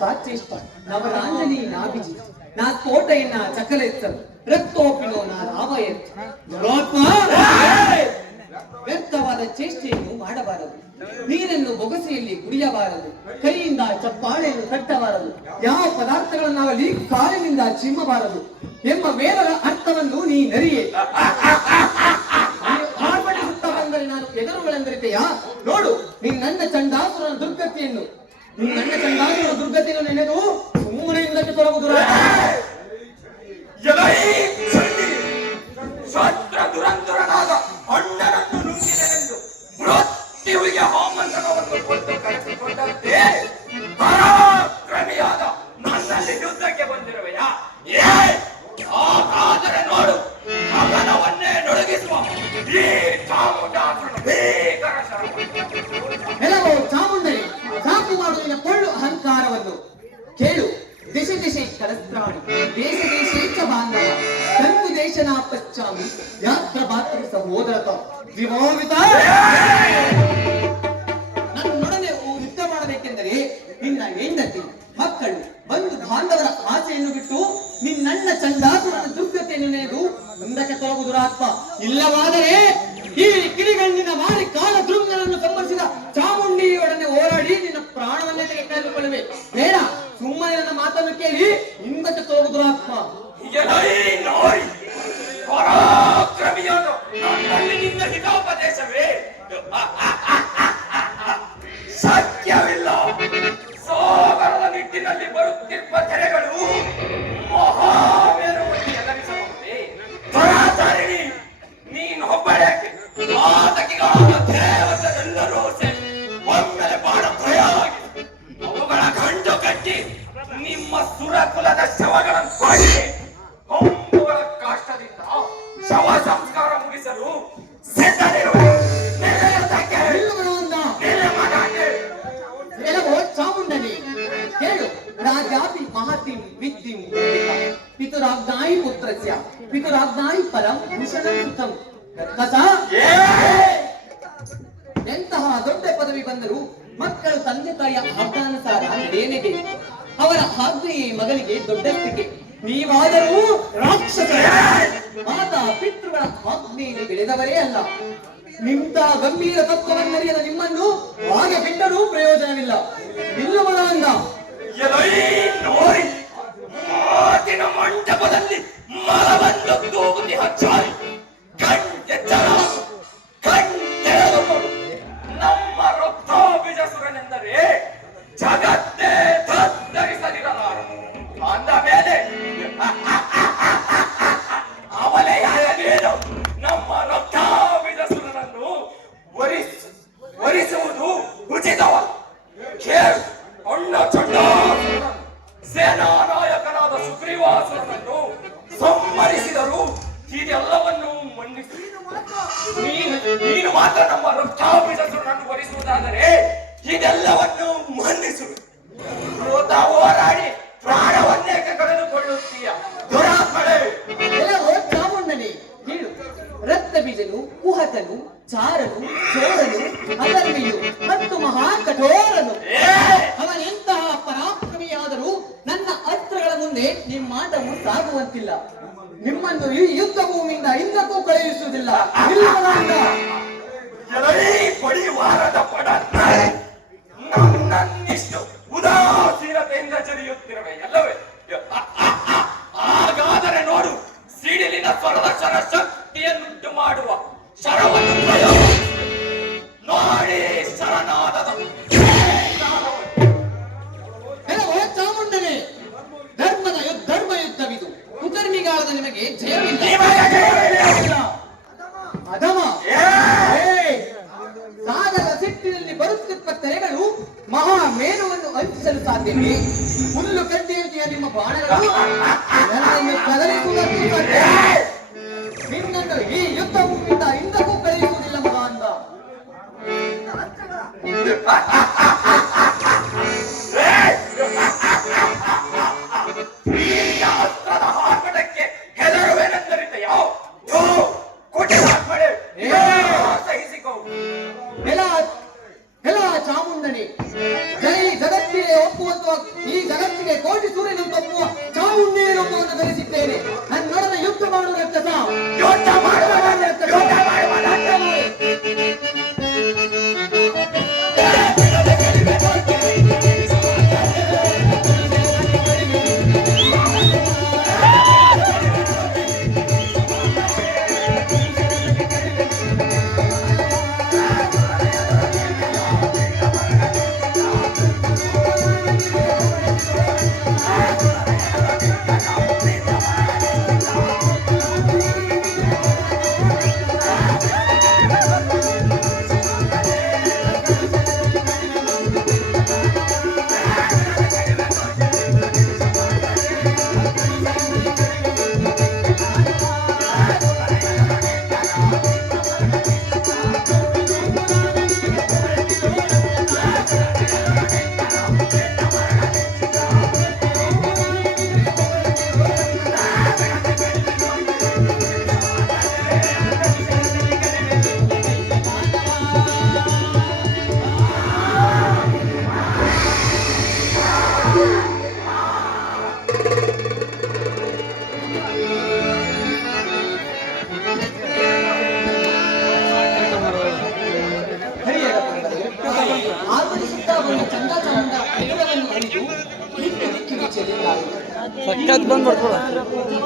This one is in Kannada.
ಸಾಚೇಷ್ಟ ನವರಾಂಜನಿ ನಾಭಿಜಿ ನಾ ಕೋಟೆಯನ್ನ ಚಕಲೆತ್ತರು ರಕ್ತೋಪಿನೋ ನಾ ರಾಮ ಎತ್ತು ದುರಾತ್ಮ ವ್ಯರ್ಥವಾದ ಚೇಷ್ಟೆಯನ್ನು ಮಾಡಬಾರದು, ನೀರನ್ನು ಬೊಗಸೆಯಲ್ಲಿ ಕುಡಿಯಬಾರದು, ಕೈಯಿಂದ ಚಪ್ಪಾಳೆಯನ್ನು ತಟ್ಟಬಾರದು, ಯಾವ ಪದಾರ್ಥಗಳನ್ನಾಗಲಿ ಕಾಲಿನಿಂದ ಚಿಮ್ಮಬಾರದು ಎಂಬ ವೇದದ ಅರ್ಥವನ್ನು ನೀ ನರಿಯೇ. ಆರ್ಭಟಿಸುತ್ತಾ ಬಂದರೆ ನಾನು ಎದುರುಗಳೆಂದರಿತೆಯಾ? ನೋಡು ನನ್ನ ಚಂಡಾಸುರನ ದುರ್ಗತಿಯನ್ನು ನೆನೆದು ಸುಮ್ಮನೆ ಹಿಂದಕ್ಕೆ ತೊಲಗುದು. ದುರಂದುರನಾದ ಅಣ್ಣನನ್ನು ನುಂಗಿದೆನೆಂದು ಮೃತ್ಯುವಿಗೆ ಹೋಮಂತ್ರವನ್ನು ಕೊಟ್ಟು ಕರೆಸಿಕೊಂಡಂತೆ ಪರಾಕ್ರಮಿಯಾದ ನನ್ನಲ್ಲಿ ಯುದ್ಧಕ್ಕೆ ಬಂದಿರುವೆಯಾ? ಹಾಗಾದರೆ ನೋಡು, ಗಗನವನ್ನೇ ನಡುಗಿಸುವ ಈ ಚಾಮುಂಡಾಸುರನ ಭೀಕರ ಎಲ್ಲವೋ ಚಾಮುಂಡರಿ ಸಾಕು ಮಾಡುವ ಕೊಳ್ಳು ಅಹಂಕಾರವನ್ನು ಕೇಳು. ದೇಶ ದೇಶ ಕಲಸ್ತ್ರಾಣಿ ದೇಶ ದೇಶೇಚ್ಛ ಬಾಂಧವ ತಂತು ದೇಶನ ಪಶ್ಚಾಮಿ ಯಾತ್ರ ಭಾತೃ ಸಹೋದರತ ವಿವಾಹಿತ. ನನ್ನೊಡನೆ ಯುದ್ಧ ಮಾಡಬೇಕೆಂದರೆ ನಿನ್ನ ಹೆಂಡತಿ ಮಕ್ಕಳು ಬಂಧು ಬಾಂಧವರ ಆಸೆಯನ್ನು ಬಿಟ್ಟು ನಿನ್ನ ಚಂಡಾಸುರನ ದುರ್ಗತೆಯನ್ನು ನೆನೆದು ಮುಂದಕ್ಕೆ ತೊಲಗುದುರಾತ್ಮ. ಇಲ್ಲವಾದರೆ ಈ ಕಿರಿಗಣ್ಣಿನ ಮಾರಿ ಕಾಲ ಧೃಂಗನನ್ನು ಸಂಬರಿಸಿದ ಚಾಮುಂಡಿಯೊಡನೆ ಹೋರಾಡಿ ನಿನ್ನ ಪ್ರಾಣವನ್ನೇ ತೆಗೆದುಕೊಳ್ಳುವೆ. ಬೇಡ, ಸುಮ್ಮನೆ ನನ್ನ ಮಾತನ್ನು ಕೇಳಿ ಹಿಂದಕ್ಕೆ ತೊಲಗುದುರಾತ್ಮ. ನಿನ್ನ ಹಿತೋಪದೇಶವೇ ಸತ್ಯವಿಲ್ಲ. ಸೋಗರದ ನಿಟ್ಟಿನಲ್ಲಿ ಬರುತ್ತಿರುವ ತೆರೆಗಳು ಮಹಾಮೇರುವನ್ನು ಎದುರಿಸಬಹುದೇ? ದುರಾಚಾರಿಣಿ, ನೀನು ಒಬ್ಬಳೇಕೆ ಮಾತಕಿಗಾದ ದೇವತೆಲ್ಲರೂ ಸೇರಿ ಒಮ್ಮೆಲೆ ಬಾಣ ಪ್ರಯಾಗಿ ಅವುಗಳ ಗಂಡು ಕಟ್ಟಿ ನಿಮ್ಮ ಸುರಕುಲದ ಶವಗಳನ್ನು ಕೊಡಿ. ಕೊಂಬುಗಳ ಕಾಷ್ಟದಿಂದ ಶವ ಸಂಸ್ಕಾರ ಮುಗಿಸಲು ಸಿದ್ಧರಿರುವೆ. ಚಾಮುಂಡನಿ ಹೇಳು. ರಾಜಾಪಿ ಮಹತಿಂ ವಿದ್ಯಂ ಪಿತುರಾಜ್ಞಾಯಿ ಪುತ್ರಸ್ಯ ಪಿತುರಾಜ್ಞಾಯಿ ಫಲಂ ಭೂಷಣಂ ಸುತಂ. ಎಂತಹ ದೊಡ್ಡ ಪದವಿ ಬಂದರೂ ಮಕ್ಕಳು ತಂದೆ ತಾಯಿಯ ಆಜ್ಞಾನುಸಾರ ನಡೆಯಲೇಬೇಕು. ಅವರ ಆಜ್ಞೆಯೇ ಮಗನಿಗೆ ದೊಡ್ಡಸ್ತಿಕೆ. ನೀವಾದರೂ ರಾಕ್ಷಸ ಮಾತಾ ಪಿತೃಗಳ ಆಜ್ಞೆಯಲ್ಲಿ ಬೆಳೆದವರೇ ಅಲ್ಲ. ನಿಂತ ಗಂಭೀರ ತತ್ವವನ್ನರಿಯದ ನಿಮ್ಮನ್ನು ಹಾಗೆ ಬಿಟ್ಟರೂ ಪ್ರಯೋಜನವಿಲ್ಲ. ನಿಲ್ಲುವುದರಿಂದ ಮಾತಿನ ಮಂಟಪದಲ್ಲಿ ಮರವನ್ನು ತೂಗುತಿ ಹಚ್ಚಾರಿ ನಮ್ಮ ರಕ್ತಾಭಿಜಸುರನೆಂದರೆ ಜಗತ್ತೇ ತತ್ತರಿಸಲಿರಲಾರ. ಅಂದ ಮೇಲೆ ಅವಲೆಯಾಗಲೇನು ನಮ್ಮ ರಕ್ತಾಭಿಜಸುರನನ್ನು ವರಿಸುವುದು ಉಚಿತವಲ್ಲ. ಕೇಳು, ಅಣ್ಣ ಚಂಡಾಸುರನನ್ನು ಸೇನಾ ನಾಯಕನಾದ ಸುಗ್ರೀವಾಸುರನನ್ನು ಸಂಹರಿಸಿದರು. ಇದೆಲ್ಲವನ್ನು ಮನ್ನಿಸಿ ನೀನು ಮಾತ್ರ ನಮ್ಮ ರಕ್ತಾಭಿಜಸುರನನ್ನು ವರಿಸುವುದಾದರೆ ಇದೆಲ್ಲವನ್ನು ಮನ್ನಿಸು. ಹೋರಾಡಿ ಪ್ರಾಣವನ್ನೇಕೆ ಕಳೆದುಕೊಳ್ಳುತ್ತೀಯ ದುರಾತ್ಮಳೆ? ಚಾಮುಂಡನೇ ಹೇಳು. ರಕ್ತ ಬೀಜನು ಕುಹಕನು ಚಾರನು ಚೋರನು ಅಧರ್ಮಿಯು ಮತ್ತು ಮಹಾ ಕಠೋರನು ಅವನೆಂತಹ ಪರಾಕ್ರಮಿಯಾದರೂ ನನ್ನ ಅಸ್ತ್ರಗಳ ಮುಂದೆ ನಿಮ್ಮಾಟವು ಸಾಗುವಂತಿಲ್ಲ. ನಿಮ್ಮನ್ನು ಈ ಯುದ್ಧ ಭೂಮಿಯಿಂದ ಹಿಂದಕ್ಕೂ ಕಳುಹಿಸುವುದಿಲ್ಲ. ಪಡಿವಾರದ ಪಡ ನನ್ನಿಷ್ಟು ಉದಾಸೀನತೆಯಿಂದ ಜರಿಯುತ್ತಿರುವೆ ಎಲ್ಲವೇ? ಹಾಗಾದರೆ ನೋಡು, ಸಿಡಿಲಿನ ಸ್ವರದ ಶಕ್ತಿಯನ್ನುಂಟು ಮಾಡುವ ಶರವನ್ನು ನೋಡಿ ಶರಣಾದದ ಚಾಮುಂಡನೇ ಧರ್ಮ ಯುದ್ಧವಿದು. ಕುಕರ್ಮಿಗಾಲದ ನಿಮಗೆ ಜಯವಿಲ್ಲ. ಅಧಮ ಸಾಗರ ಸಿಟ್ಟಿನಲ್ಲಿ ಬರುತ್ತಿರುವ ತೆರೆಗಳು ಮಹಾ ಮೇರುವನ್ನು ಹಂಚಿಸಲು ಸಾಧ್ಯವೇ? ಹುಲ್ಲು ಕಡ್ಡಿಯಂತೆಯ ನಿಮ್ಮ ಬಾಣಗಳು ನನ್ನನ್ನು ಕದಲಿಸುವುದಕ್ಕೂ ಸಾಧ್ಯ. ನಿನ್ನನ್ನು ಈ ಯುದ್ಧ ಭೂಮಿಯಿಂದ ಹಿಂದಕ್ಕೂ ಕಳುಹಿಸುವುದಿಲ್ಲ ಮಗ ಅಂದ. ಚಾಮುಂಡನಿ ಜೈ ಜಗತ್ತಿಗೆ ಒಪ್ಪುವಂತ ಈ ಸಖತ್ ಬಂದ್ಬಿಡ್ತು